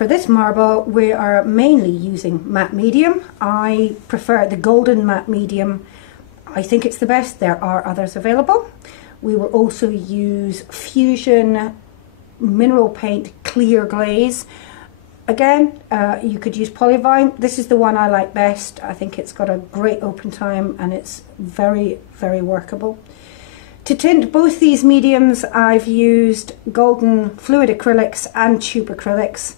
For this marble, we are mainly using matte medium. I prefer the golden matte medium. I think it's the best. There are others available. We will also use Fusion mineral paint clear glaze. Again, you could use Polyvine. This is the one I like best. I think it's got a great open time and it's very, very workable. To tint both these mediums, I've used golden fluid acrylics and tube acrylics.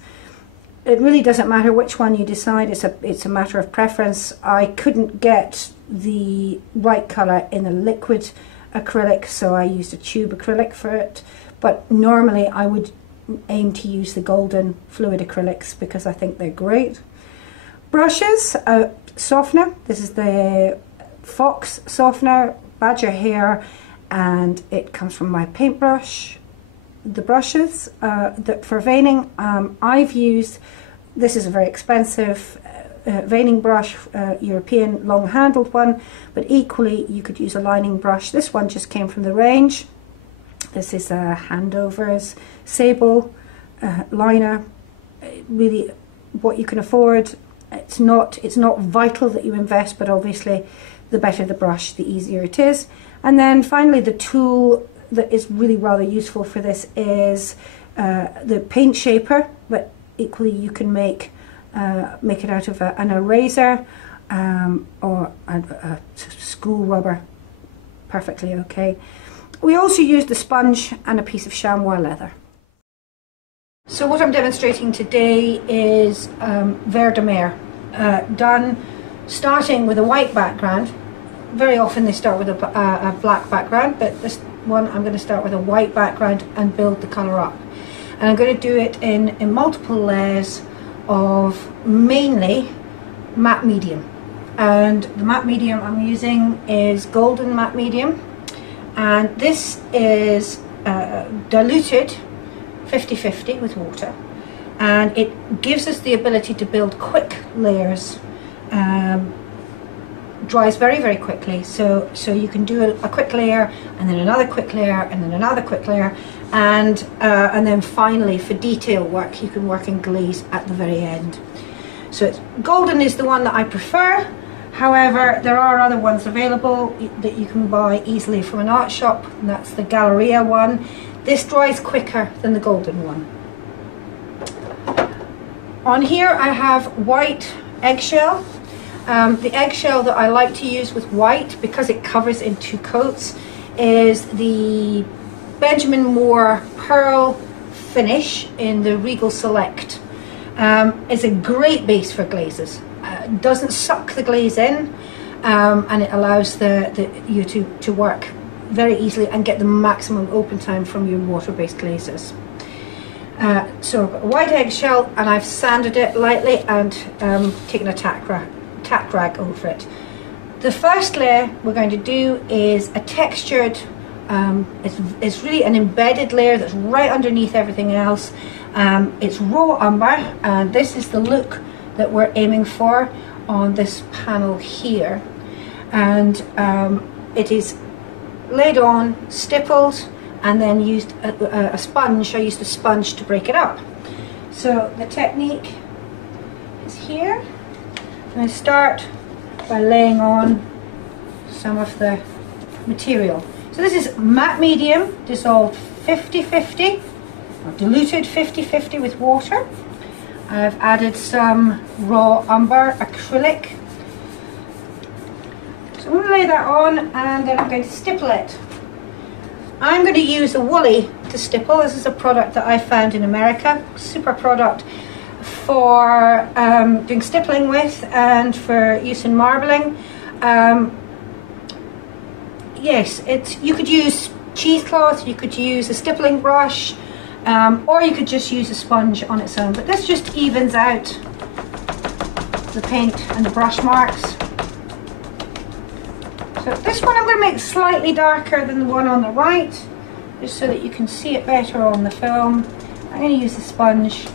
It really doesn't matter which one you decide, it's a matter of preference. I couldn't get the right colour in a liquid acrylic, so I used a tube acrylic for it. But normally I would aim to use the golden fluid acrylics because I think they're great. Brushes, softener. This is the Fox softener, badger hair, and it comes from my paintbrush. The brushes for veining, I've used, this is a very expensive veining brush, European long handled one, but equally you could use a lining brush. This one just came from the range. This is a Handover's Sable liner, really what you can afford. It's not vital that you invest, but obviously the better the brush, the easier it is. And then finally the tool that is really rather useful for this is the paint shaper, but equally you can make it out of an eraser or a school rubber, perfectly okay. We also used a sponge and a piece of chamois leather. So what I'm demonstrating today is Vert de Mer, done starting with a white background. Very often they start with a black background, but this one I'm going to start with a white background and build the colour up. And I'm going to do it in multiple layers of mainly matte medium. And the matte medium I'm using is golden matte medium. And this is diluted 50-50 with water. And it gives us the ability to build quick layers. Dries very, very quickly, so you can do a quick layer and then another quick layer and then another quick layer, and then finally for detail work you can work in glaze at the very end. So golden is the one that I prefer. However, there are other ones available that you can buy easily from an art shop, and that's the Galleria one. This dries quicker than the golden one. On here I have white eggshell. The eggshell that I like to use with white, because it covers in two coats, is the Benjamin Moore Pearl finish in the Regal Select. It's a great base for glazes. Doesn't suck the glaze in, and it allows you to work very easily and get the maximum open time from your water-based glazes. So I've got a white eggshell and I've sanded it lightly and taken a tack rag over it. The first layer we're going to do is a textured, it's really an embedded layer that's right underneath everything else. It's raw umber, and this is the look that we're aiming for on this panel here. And it is laid on, stippled, and then used a sponge. I used a sponge to break it up. So the technique is here. I'm going to start by laying on some of the material. So this is matte medium, dissolved 50-50, or diluted 50-50 with water. I've added some raw umber acrylic. So I'm going to lay that on, and then I'm going to stipple it. I'm going to use a woolly to stipple. This is a product that I found in America, super product for doing stippling with and for use in marbling. Yes, you could use cheesecloth, you could use a stippling brush, or you could just use a sponge on its own, but this just evens out the paint and the brush marks. So this one I'm going to make slightly darker than the one on the right, just so that you can see it better on the film. I'm going to use the sponge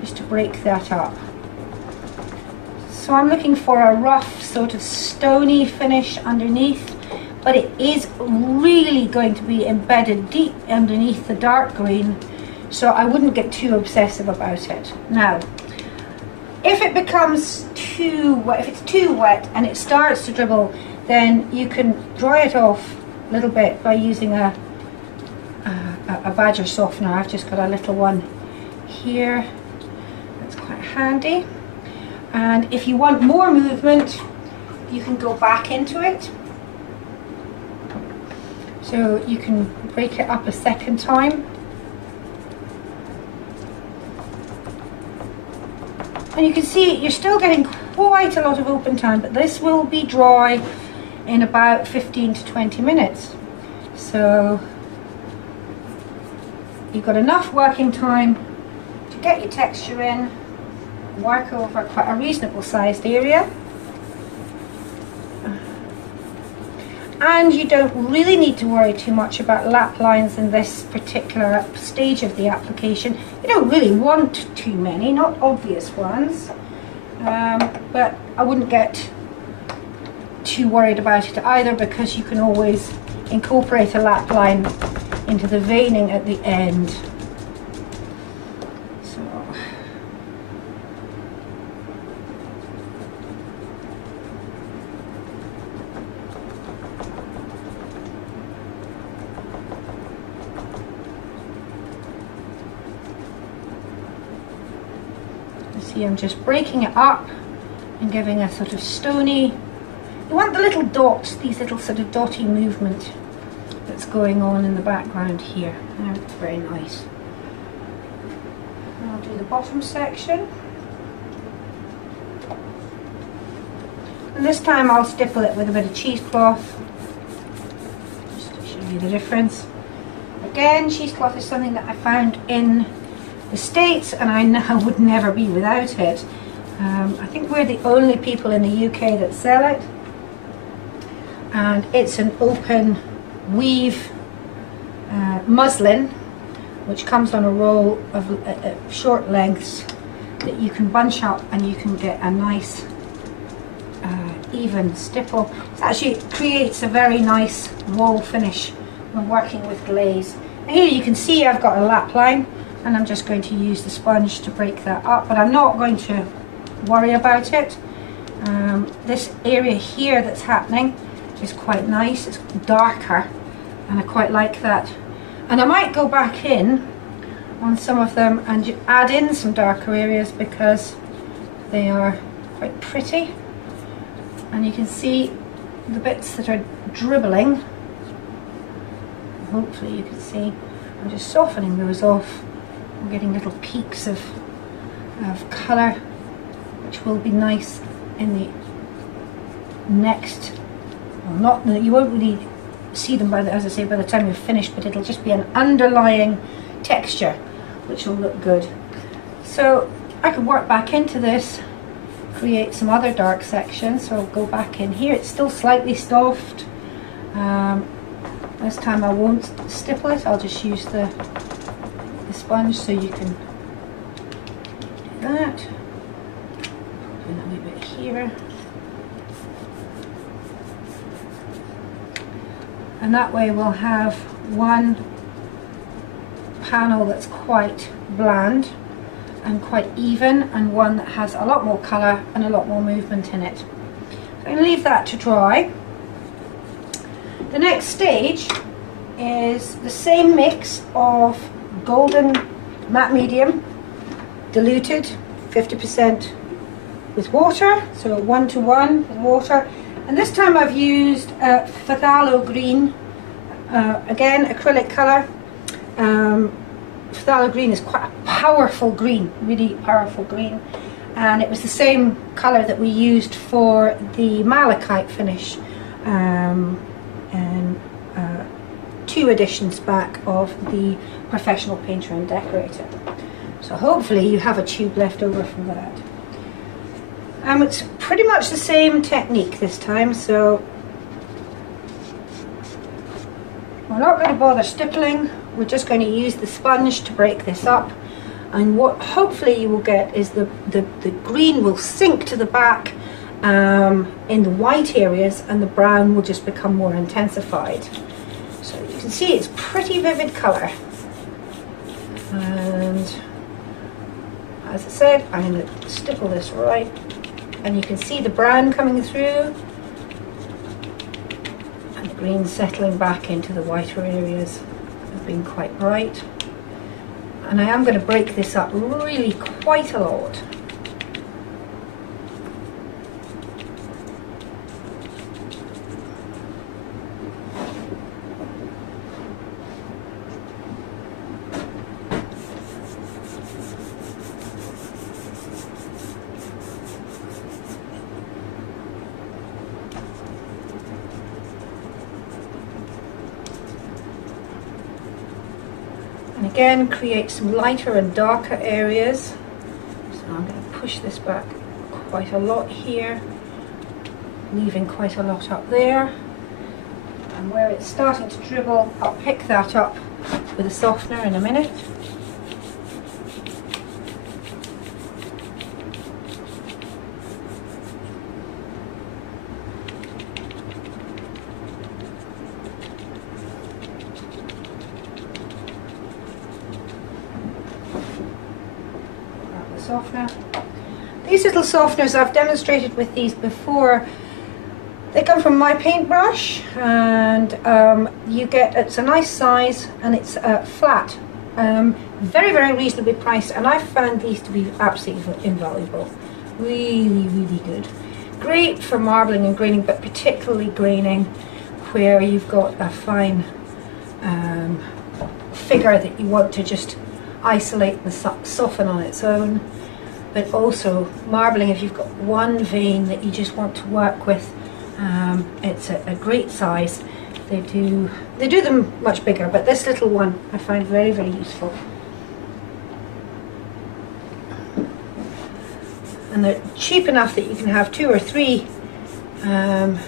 just to break that up. So I'm looking for a rough sort of stony finish underneath, but it is really going to be embedded deep underneath the dark green so I wouldn't get too obsessive about it. Now, if it becomes too wet, if it's too wet and it starts to dribble, then you can dry it off a little bit by using a badger softener. I've just got a little one here that's quite handy. And if you want more movement, you can go back into it. So you can break it up a second time. And you can see you're still getting quite a lot of open time, but this will be dry in about 15 to 20 minutes. So you've got enough working time to get your texture in, work over quite a reasonable sized area. And you don't really need to worry too much about lap lines in this particular stage of the application. You don't really want too many, not obvious ones, but I wouldn't get too worried about it either, because you can always incorporate a lap line into the veining at the end. See, I'm just breaking it up and giving a sort of stony. You want the little dots, these little sort of dotty movement that's going on in the background here. That's very nice. And I'll do the bottom section. And this time I'll stipple it with a bit of cheesecloth, just to show you the difference. Again, cheesecloth is something that I found in the States, and I now would never be without it. I think we're the only people in the UK that sell it, and it's an open weave muslin which comes on a roll of short lengths that you can bunch up, and you can get a nice even stipple. It actually creates a very nice wall finish when working with glaze. And here you can see I've got a lap line, and I'm just going to use the sponge to break that up, but I'm not going to worry about it. This area here that's happening is quite nice. It's darker, and I quite like that. And I might go back in on some of them and add in some darker areas, because they are quite pretty. And you can see the bits that are dribbling. Hopefully you can see. I'm just softening those off. I'm getting little peaks of colour, which will be nice in the next, well, not that you won't really see them by the, as I say, by the time you're finished, but it'll just be an underlying texture which will look good. So I can work back into this, create some other dark sections. So I'll go back in here. It's still slightly soft. This time I won't stipple it, I'll just use the sponge, so you can do that. Put in a wee bit here. And that way we'll have one panel that's quite bland and quite even, and one that has a lot more colour and a lot more movement in it. So I'm going to leave that to dry. The next stage is the same mix of golden matte medium, diluted 50% with water, so 1:1 with water. And this time I've used Phthalo Green, again acrylic colour. Phthalo Green is quite a powerful green, really powerful green, and it was the same colour that we used for the malachite finish, and 2 editions back of the Professional Painter and Decorator. So hopefully you have a tube left over from that. It's pretty much the same technique this time, so we're not going to bother stippling. We're just going to use the sponge to break this up, and what hopefully you will get is the green will sink to the back in the white areas, and the brown will just become more intensified. So you can see it's pretty vivid colour. And as I said, I'm going to stipple this right, and you can see the brown coming through and the green settling back into the whiter areas of being quite bright. And I am going to break this up really quite a lot. And again, create some lighter and darker areas. So I'm going to push this back quite a lot here, leaving quite a lot up there. And where it's starting to dribble, I'll pick that up with a softener in a minute. Softener. These little softeners, I've demonstrated with these before. They come from my paintbrush, and you get, it's a nice size and it's flat, very, very reasonably priced, and I've found these to be absolutely invaluable. Really good. Great for marbling and graining, but particularly graining where you've got a fine figure that you want to just isolate and soften on its own. But also marbling, if you've got one vein that you just want to work with, it's a great size. They do them much bigger, but this little one I find very, very useful. And they're cheap enough that you can have 2 or 3 and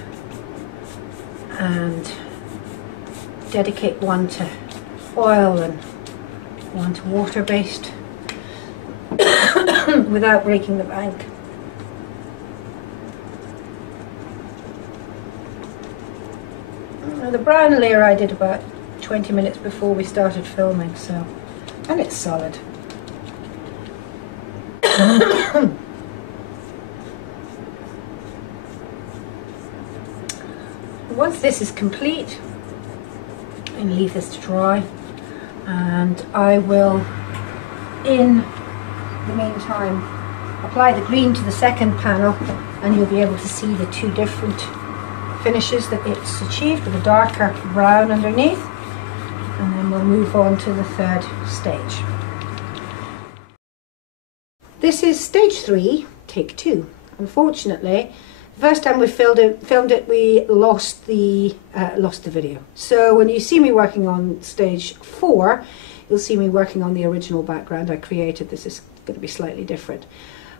dedicate one to oil and one to water based without breaking the bank. Now the brown layer I did about 20 minutes before we started filming, so, and it's solid. Once this is complete, I'm going to leave this to dry, and I will, in the meantime, apply the green to the second panel, and you'll be able to see the 2 different finishes that it's achieved, with a darker brown underneath, and then we'll move on to the 3rd stage. This is stage 3, take 2. Unfortunately, the first time we filmed it, we lost the video. So when you see me working on stage 4, you'll see me working on the original background I created. This is going to be slightly different.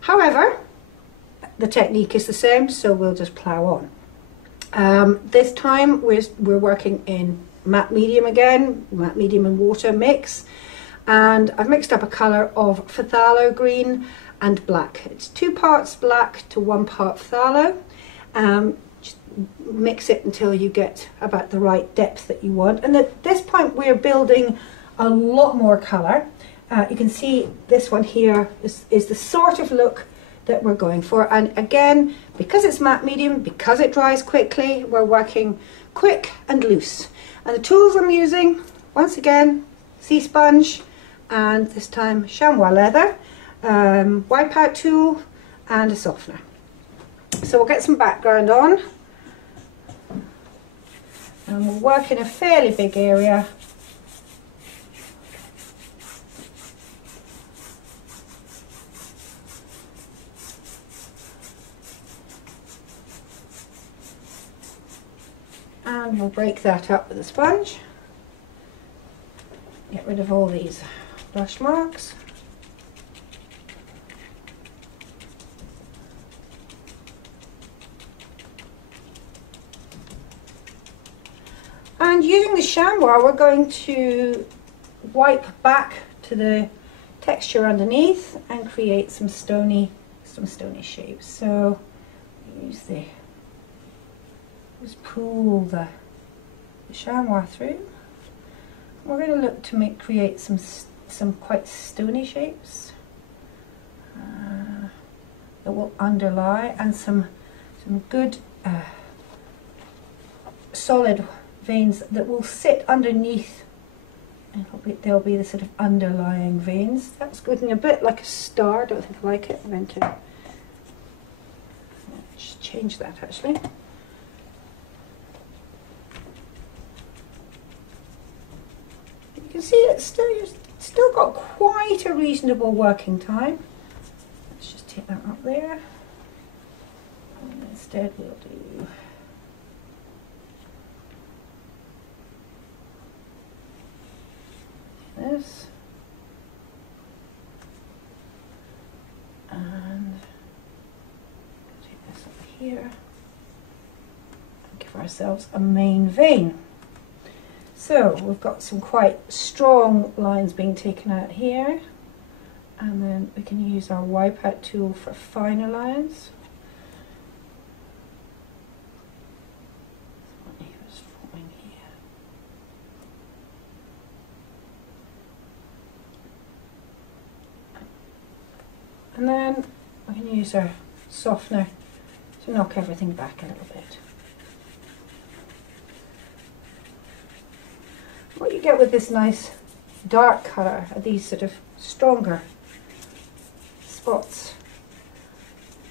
However, the technique is the same, so we'll just plow on. This time we're working in matte medium again, matte medium and water mix, and I've mixed up a colour of Phthalo Green and black. It's 2 parts black to 1 part phthalo. Just mix it until you get about the right depth that you want, and at this point we're building a lot more colour. You can see this one here is the sort of look that we're going for, and again, because it's matte medium, because it dries quickly, we're working quick and loose. And the tools I'm using, once again, sea sponge, and this time chamois leather, wipeout tool and a softener. So we'll get some background on, and we'll work in a fairly big area. And we'll break that up with a sponge. Get rid of all these brush marks. And using the chamois, we're going to wipe back to the texture underneath and create some stony shapes. So just pull the chamois through. We're going to look to create some some quite stony shapes that will underlie, and some good solid veins that will sit underneath, and they'll be the sort of underlying veins. That's looking a bit like a star. I don't think I like it. I'm going to just change that actually. You can see you've still got quite a reasonable working time. Let's just take that up there. And instead we'll do this. And take this up here and give ourselves a main vein. So we've got some quite strong lines being taken out here, and then we can use our wipeout tool for finer lines. And then we can use our softener to knock everything back a little bit. What you get with this nice dark colour are these sort of stronger spots,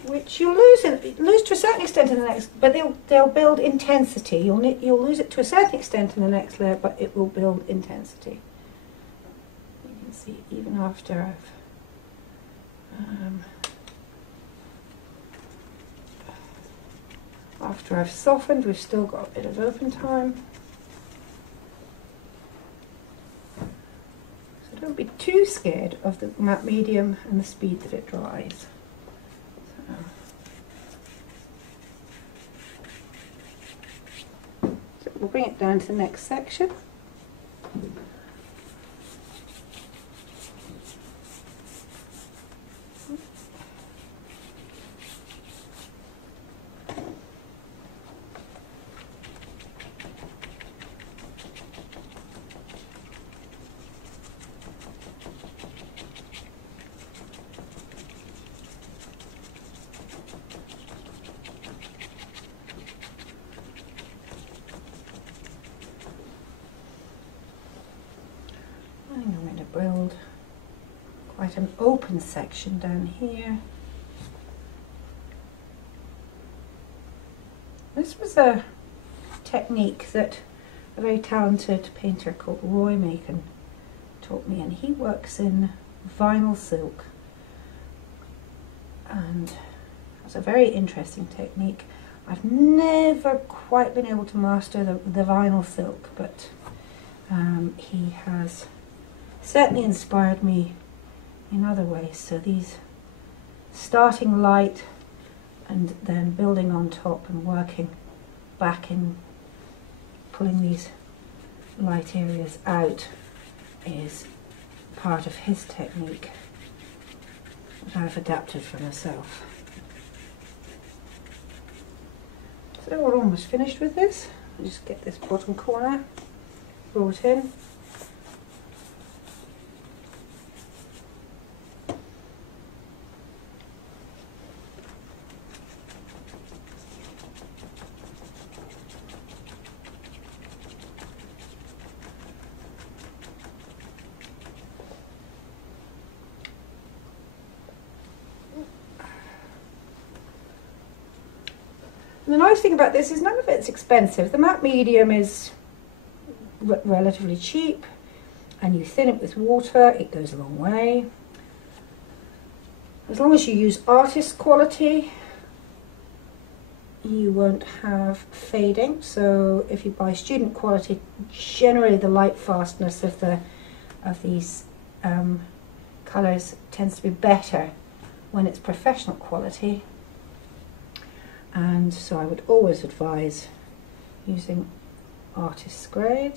which you'll lose to a certain extent in the next, but they'll build intensity. You'll lose it to a certain extent in the next layer, but it will build intensity. You can see even after I've softened, we've still got a bit of open time. So don't be too scared of the matte medium and the speed that it dries. So we'll bring it down to the next section. I'm going to build quite an open section down here. This was a technique that a very talented painter called Roy Macon taught me, and he works in vinyl silk, and it's a very interesting technique. I've never quite been able to master the vinyl silk, but he has certainly inspired me in other ways. So these starting light and then building on top and working back in, pulling these light areas out, is part of his technique that I've adapted for myself. So we're almost finished with this. I'll just get this bottom corner brought in. The nice thing about this is none of it's expensive. The matte medium is relatively cheap, and you thin it with water, it goes a long way. As long as you use artist quality, you won't have fading. So if you buy student quality, generally the light fastness of these colours tends to be better when it's professional quality. And so I would always advise using artist's grade.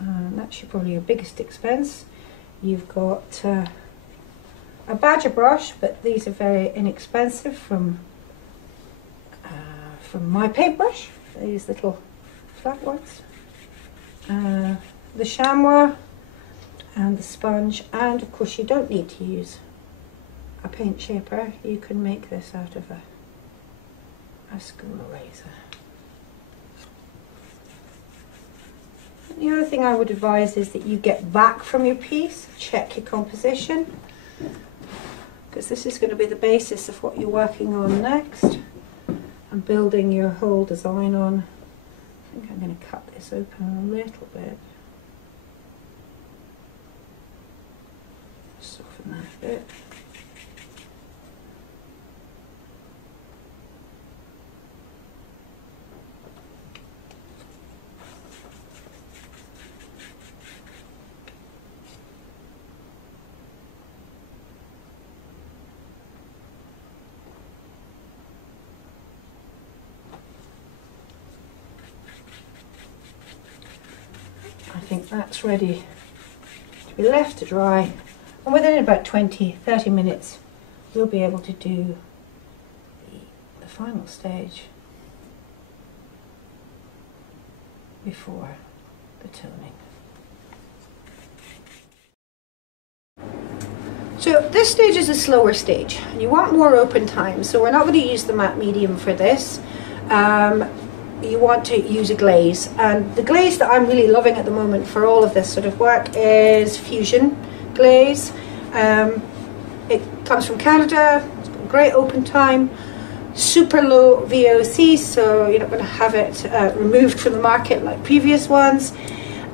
That's probably your biggest expense. You've got a badger brush, but these are very inexpensive from my paintbrush, these little flat ones. The chamois, and the sponge, and of course you don't need to use a paint shaper. You can make this out of a school eraser. And the other thing I would advise is that you get back from your piece, check your composition, because this is going to be the basis of what you're working on next and building your whole design on. I think I'm going to cut this open a little bit. Soften that a bit. I think that's ready to be left to dry, and within about 20-30 minutes we'll be able to do the final stage before the toning. So this stage is a slower stage and you want more open time, so we're not going to use the matte medium for this. You want to use a glaze, and the glaze that I'm really loving at the moment for all of this sort of work is Fusion glaze. It comes from Canada, it's got great open time, super low VOC, so you're not going to have it removed from the market like previous ones.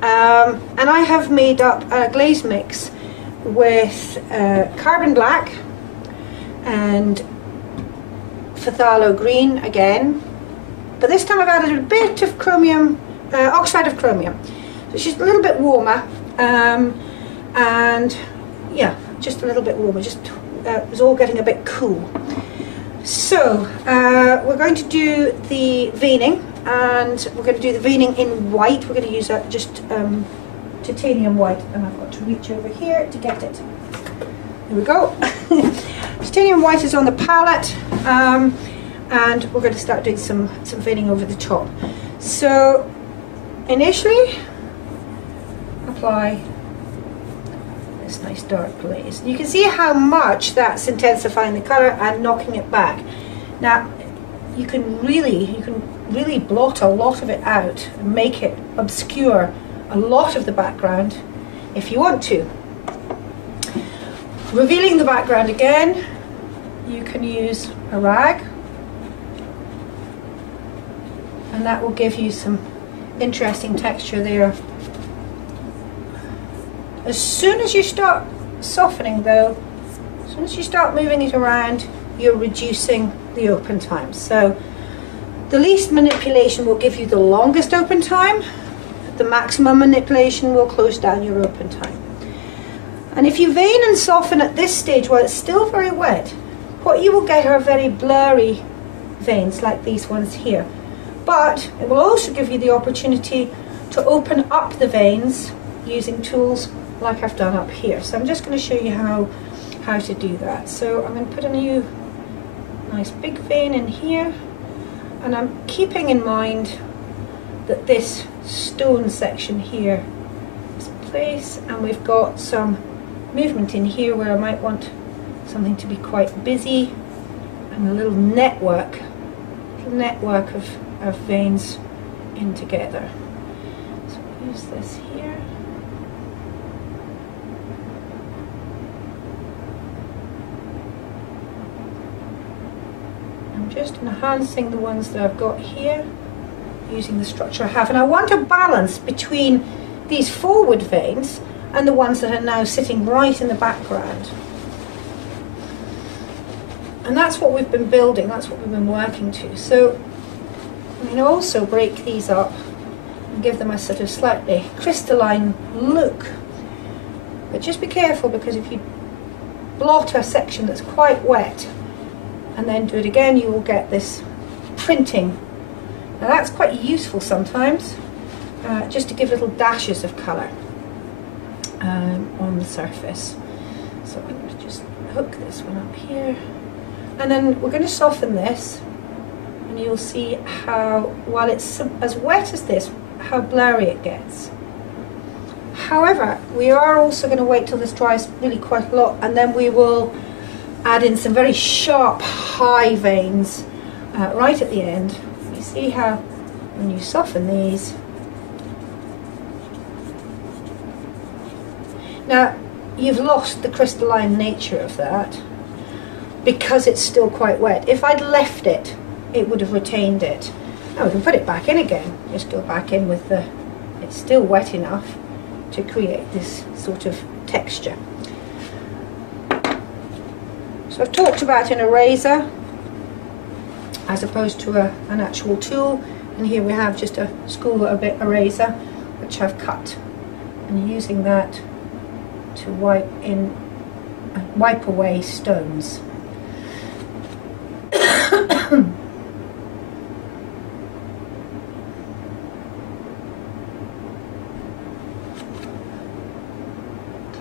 And I have made up a glaze mix with carbon black and Phthalo Green again. But this time I've added a bit of chromium, oxide of chromium. So it's just a little bit warmer, and yeah, just a little bit warmer, just it was all getting a bit cool. So we're going to do the veining, and we're going to do the veining in white. We're going to use just titanium white, and I've got to reach over here to get it. There we go. Titanium white is on the palette. And we're going to start doing some veining over the top. So initially apply this nice dark glaze. You can see how much that's intensifying the colour and knocking it back. Now you can really blot a lot of it out and make it obscure a lot of the background if you want to. Revealing the background again, you can use a rag, and that will give you some interesting texture there. As soon as you start softening though, as soon as you start moving it around, you're reducing the open time. So the least manipulation will give you the longest open time. The maximum manipulation will close down your open time. And if you vein and soften at this stage while it's still very wet, what you will get are very blurry veins like these ones here. But it will also give you the opportunity to open up the veins using tools like I've done up here. So I'm just going to show you how to do that. So I'm going to put a new nice big vein in here, and I'm keeping in mind that this stone section here is in place, and we've got some movement in here where I might want something to be quite busy, and a little network of veins in together. So I'll use this here. I'm just enhancing the ones that I've got here using the structure I have, and I want a balance between these forward veins and the ones that are now sitting right in the background. And that's what we've been building, that's what we've been working to. So I'm going to also break these up and give them a sort of slightly crystalline look. But just be careful, because if you blot a section that's quite wet and then do it again, you will get this printing. Now that's quite useful sometimes, just to give little dashes of colour on the surface. So I'm going to just hook this one up here. And then we're going to soften this, and you'll see how, while it's as wet as this, how blurry it gets. However, we are also going to wait till this dries really quite a lot, and then we will add in some very sharp high veins right at the end. You see how when you soften these, now you've lost the crystalline nature of that because it's still quite wet. If I'd left it, it would have retained it. Now we can put it back in again, just go back in with the, it's still wet enough to create this sort of texture. So I've talked about an eraser as opposed to an actual tool, and here we have just a school of bit eraser which I've cut, and using that to wipe away stones.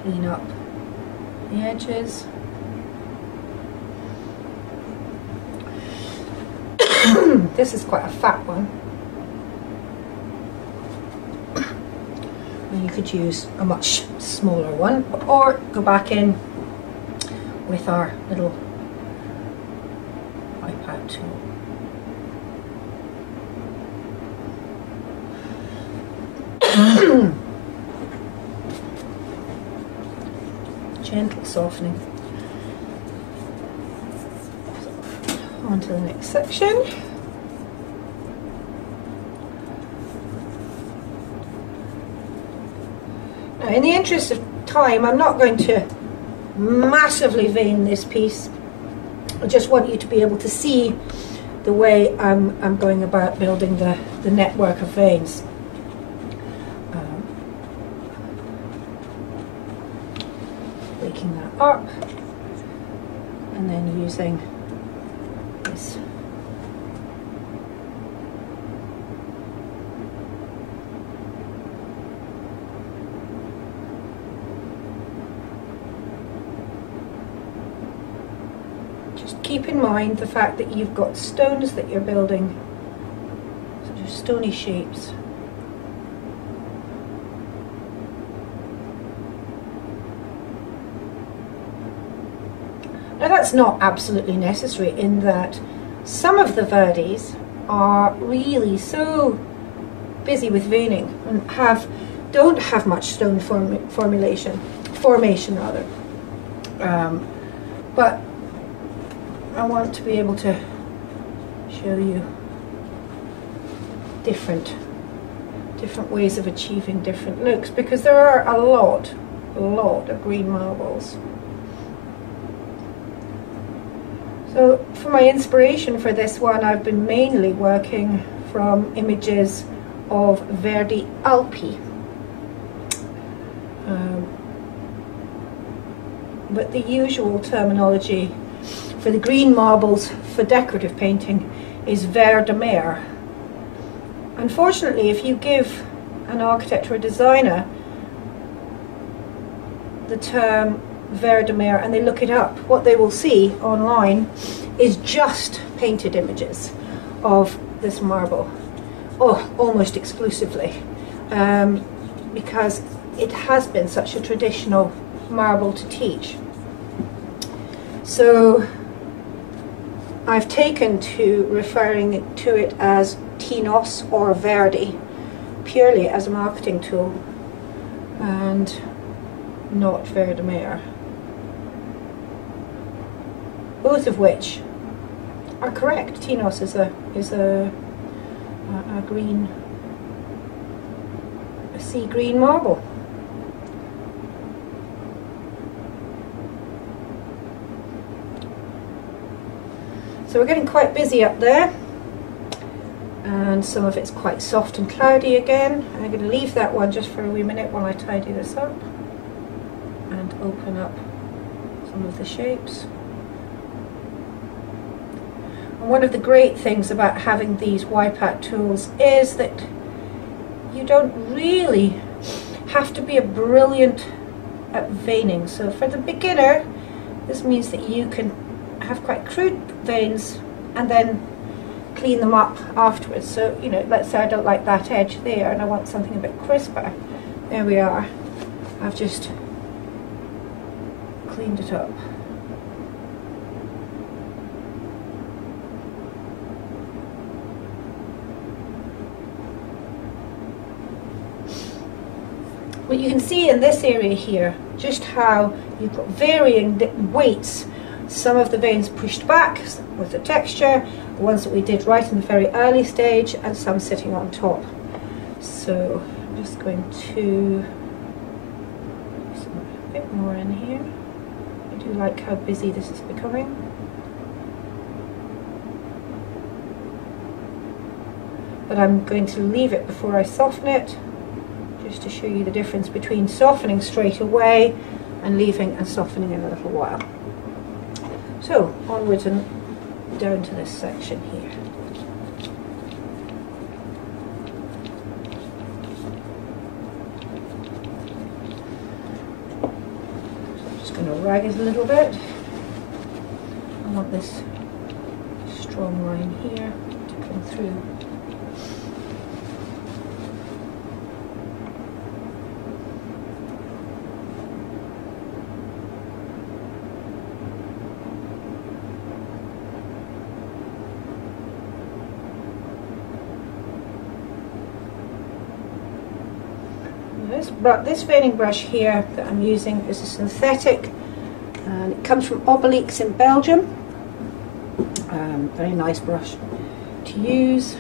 Clean up the edges. This is quite a fat one. You could use a much smaller one, or go back in with our little wipe out tool. Gentle softening. On to the next section. Now, in the interest of time, I'm not going to massively vein this piece. I just want you to be able to see the way I'm going about building the network of veins. Waking that up, and then using this just keep in mind the fact that you've got stones that you're building, sort of stony shapes. Now that's not absolutely necessary, in that some of the Verdes are really so busy with veining and don't have much stone formation rather. But I want to be able to show you different ways of achieving different looks, because there are a lot of green marbles. So for my inspiration for this one, I've been mainly working from images of Verde Alpi. But the usual terminology for the green marbles for decorative painting is Vert de Mer. Unfortunately, if you give an architect or a designer the term Verde de Mer and they look it up, what they will see online is just painted images of this marble, almost exclusively, because it has been such a traditional marble to teach. So I've taken to referring to it as Tinos or Verde purely as a marketing tool, and not Verde de Mer, both of which are correct. Tinos is a green, a sea green marble. So we're getting quite busy up there, and some of it's quite soft and cloudy again. I'm going to leave that one just for a wee minute while I tidy this up and open up some of the shapes. And one of the great things about having these wipeout tools is that you don't really have to be a brilliant at veining. So for the beginner, this means that you can have quite crude veins and then clean them up afterwards. So, you know, let's say I don't like that edge there and I want something a bit crisper. There we are. I've just cleaned it up. But you can see in this area here just how you've got varying weights. Some of the veins pushed back with the texture, the ones that we did right in the very early stage, and some sitting on top. So I'm just going to put a bit more in here. I do like how busy this is becoming. But I'm going to leave it before I soften it, just to show you the difference between softening straight away and leaving and softening in a little while. So onwards and down to this section here. So I'm just going to rag it a little bit. I want this strong line here to come through. This veining brush here that I'm using is a synthetic, and it comes from Obelix in Belgium. Very nice brush to use.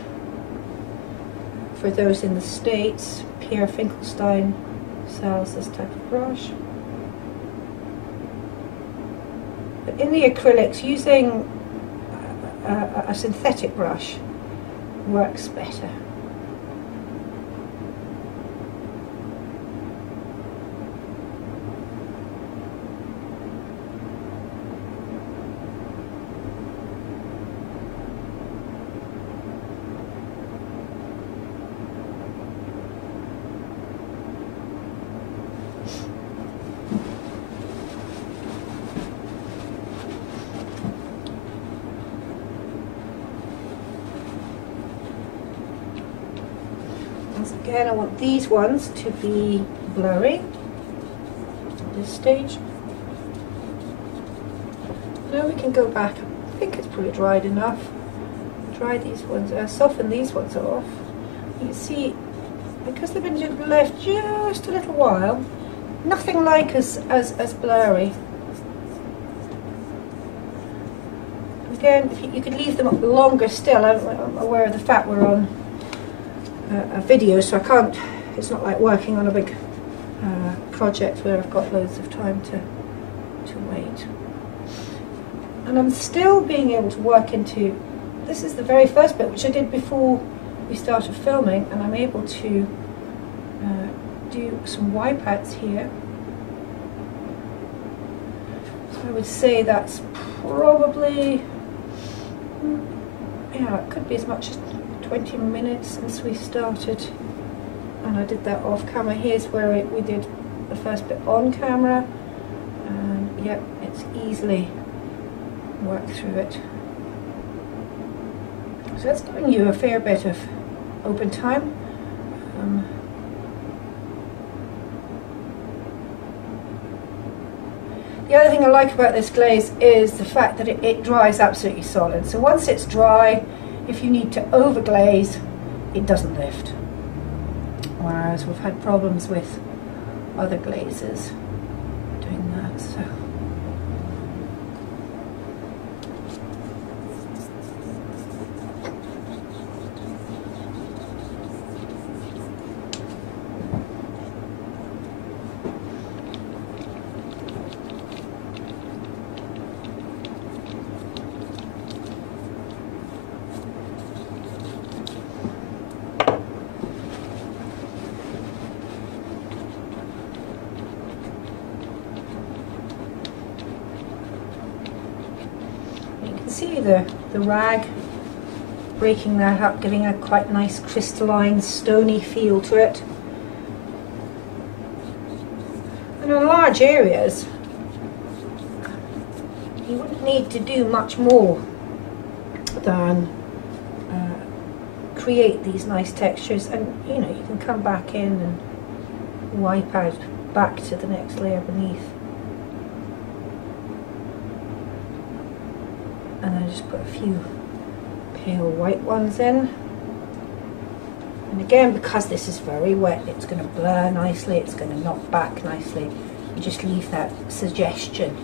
For those in the States, Pierre Finkelstein sells this type of brush. But in the acrylics, using a synthetic brush works better. Again, I want these ones to be blurry at this stage. Now we can go back. I think it's probably dried enough. Dry these ones, soften these ones off. You can see, because they've been left just a little while, nothing like as blurry. Again, if you could leave them longer still. I'm aware of the fact we're on a video, so I can't, it's not like working on a big project where I've got loads of time to wait. And I'm still being able to work into, this is the very first bit which I did before we started filming, and I'm able to do some wipeouts here. So I would say that's probably, yeah, it could be as much as 20 minutes since we started, and I did that off camera. Here's where we did the first bit on camera, and yep, it's easily worked through it. So that's giving you a fair bit of open time. The other thing I like about this glaze is the fact that it dries absolutely solid. So once it's dry, if you need to overglaze, it doesn't lift. Whereas we've had problems with other glazes doing that. So. See the rag, breaking that up, giving a quite nice crystalline, stony feel to it. And on large areas, you wouldn't need to do much more than create these nice textures, and you know, you can come back in and wipe out back to the next layer beneath. And then just put a few pale white ones in. And again, because this is very wet, it's going to blur nicely, it's going to knock back nicely. You just leave that suggestion.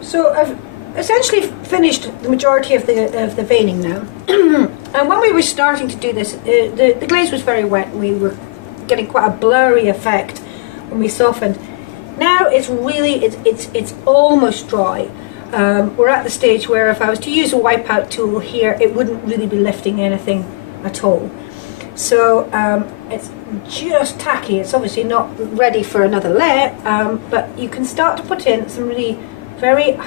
So I've essentially finished the majority of the veining now. And when we were starting to do this, the glaze was very wet. We were getting quite a blurry effect when we softened. Now it's really, it's almost dry. We're at the stage where if I was to use a wipeout tool here, it wouldn't really be lifting anything at all. So it's just tacky. It's obviously not ready for another layer, but you can start to put in some really very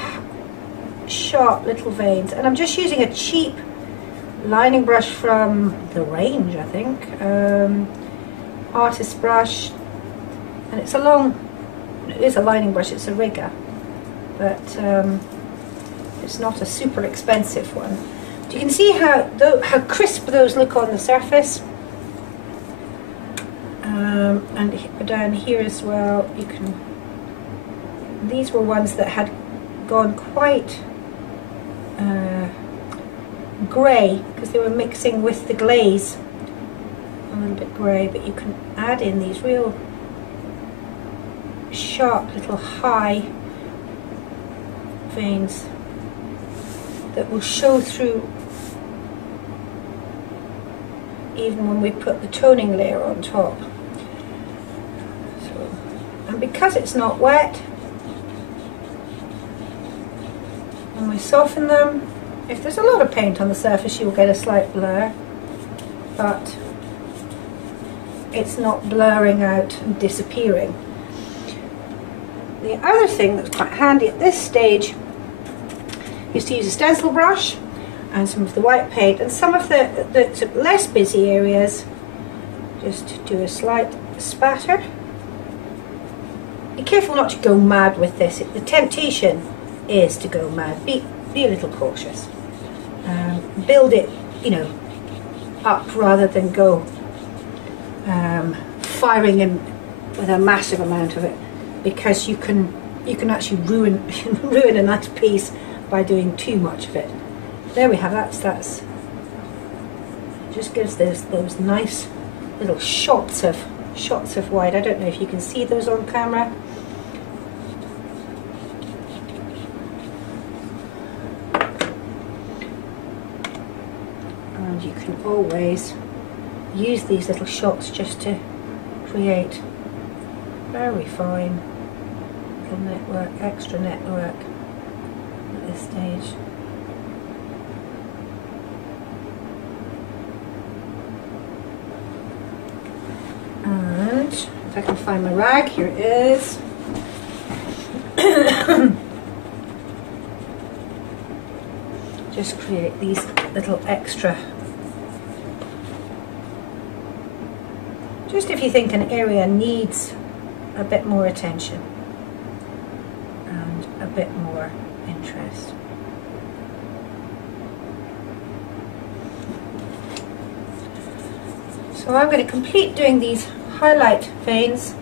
sharp little veins. And I'm just using a cheap lining brush from the range, I think, artist brush, and it is a lining brush, it's a Regal, but it's not a super expensive one. You can see how crisp those look on the surface, and down here as well. You can. These were ones that had gone quite grey because they were mixing with the glaze, a little bit grey. But you can add in these real sharp little high veins that will show through even when we put the toning layer on top. So, and because it's not wet, when we soften them, if there's a lot of paint on the surface, you'll get a slight blur, but it's not blurring out and disappearing. The other thing that's quite handy at this stage is to use a stencil brush and some of the white paint, and some of the less busy areas, just do a slight spatter. Be careful not to go mad with this. The temptation is to go mad. Be a little cautious. Build it, you know, up rather than go firing in with a massive amount of it, because you can actually ruin ruin a nice piece by doing too much of it. There we have that's just gives those nice little shots of white. I don't know if you can see those on camera. And you can always use these little shots just to create very fine little network, extra network at this stage. And if I can find my rag, here it is. Just create these little extra. Just if you think an area needs a bit more attention and a bit more interest. So I'm going to complete doing these highlight veins,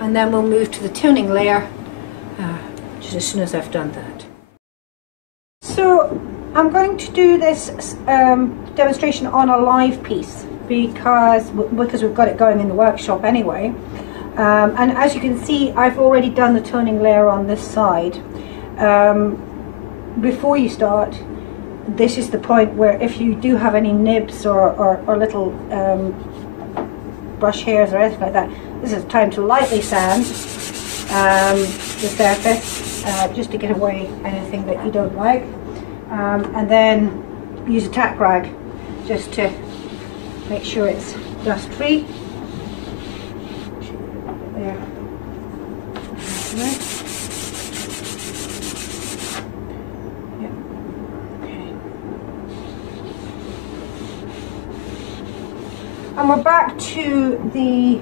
and then we'll move to the toning layer just as soon as I've done that. So I'm going to do this demonstration on a live piece because we've got it going in the workshop anyway. And as you can see, I've already done the toning layer on this side. Before you start, this is the point where if you do have any nibs or little brush hairs or anything like that, this is the time to lightly sand the surface just to get away anything that you don't like, and then use a tack rag just to make sure it's dust free. There. And we're back to the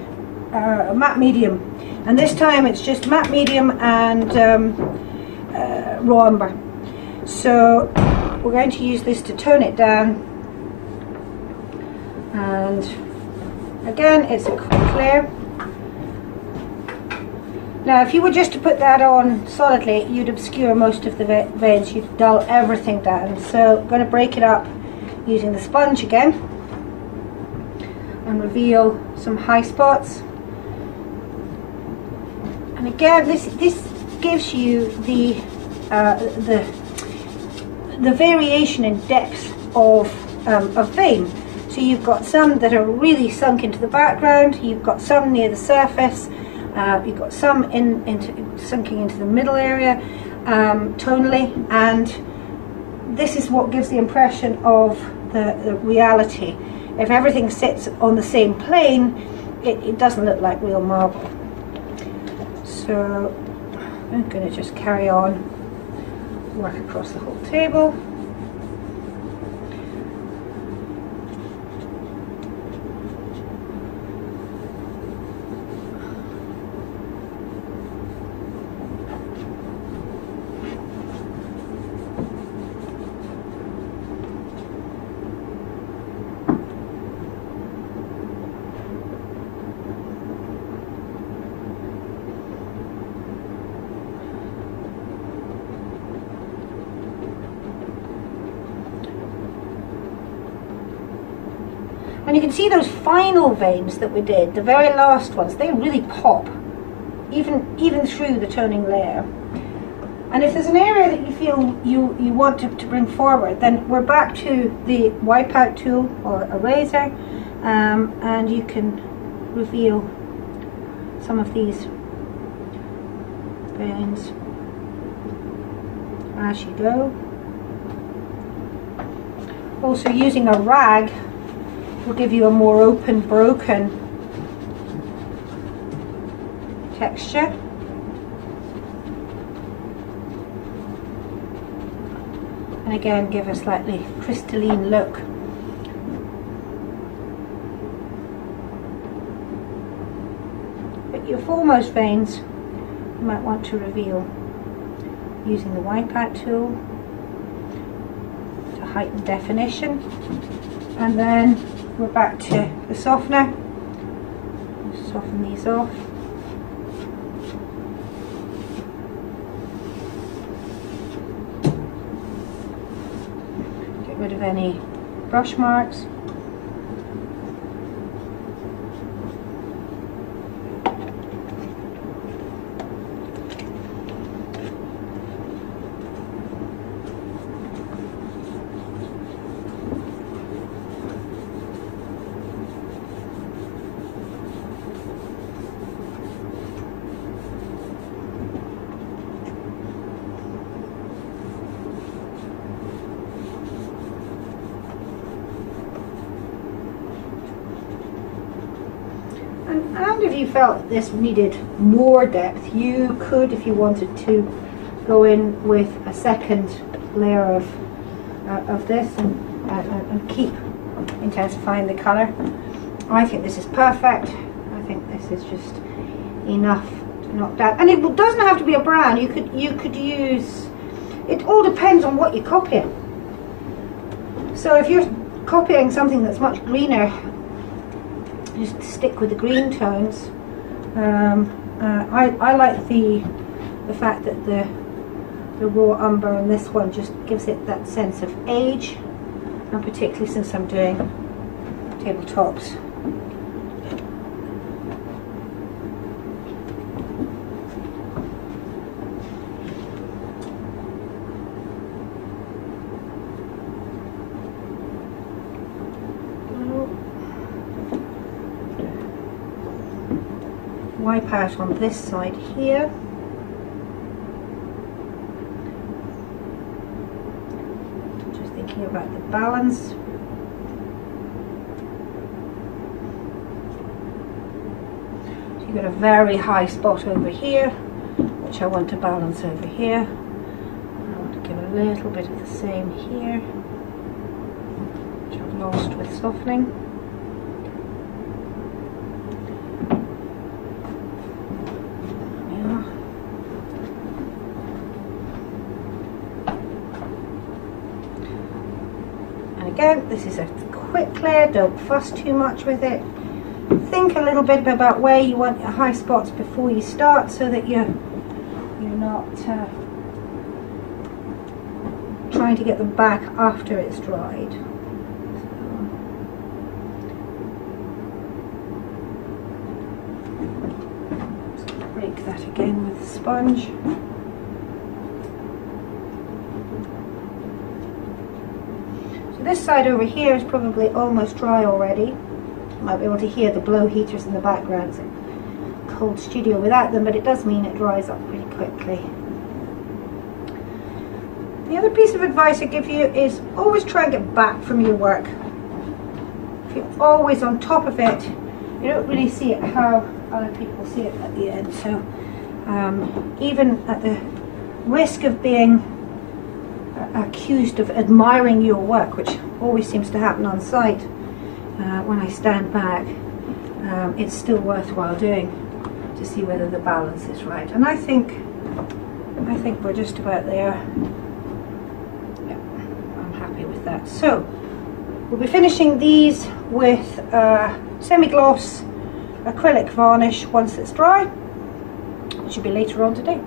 matte medium, and this time it's just matte medium and raw umber. So we're going to use this to tone it down and Again, it's a quick layer. Now, if you were just to put that on solidly, you'd obscure most of the veins, you'd dull everything down. So I'm going to break it up using the sponge again and reveal some high spots. And again, this gives you the variation in depth of vein. So you've got some that are really sunk into the background, you've got some near the surface, you've got some sunking into the middle area tonally, and this is what gives the impression of the reality. If everything sits on the same plane, it doesn't look like real marble. So I'm going to just carry on, work across the whole table. And you can see those final veins that we did, the very last ones, they really pop, even through the toning layer. And if there's an area that you feel you want to bring forward, then we're back to the wipeout tool or a razor, and you can reveal some of these veins as you go. Also, using a rag will give you a more open, broken texture. And again, give a slightly crystalline look. But your foremost veins you might want to reveal using the wipeout tool to heighten definition. And then we're back to the softener. Soften these off. Get rid of any brush marks. And if you felt this needed more depth, you could, if you wanted to, go in with a second layer of this and keep intensifying the colour. I think this is perfect. I think this is just enough to knock down. And it doesn't have to be a brown. You could use. It all depends on what you're copying. So if you're copying something that's much greener, just stick with the green tones. I like the fact that the raw umber in this one just gives it that sense of age, and particularly since I'm doing tabletops. Wipe out on this side here. Just thinking about the balance. So you've got a very high spot over here, which I want to balance over here. I want to give a little bit of the same here, which I've lost with softening. Again, this is a quick layer, don't fuss too much with it. think a little bit about where you want your high spots before you start, so that you're not trying to get them back after it's dried. So break that again with the sponge. So this side over here is probably almost dry already. You might be able to hear the blow heaters in the background. It's a cold studio without them, but it does mean it dries up pretty quickly. The other piece of advice I give you is always try and get back from your work. If you're always on top of it, you don't really see it how other people see it at the end. So even at the risk of being accused of admiring your work, which always seems to happen on site when I stand back, it's still worthwhile doing to see whether the balance is right. And I think we're just about there. With that. So we'll be finishing these with semi-gloss acrylic varnish once it's dry, which should be later on today.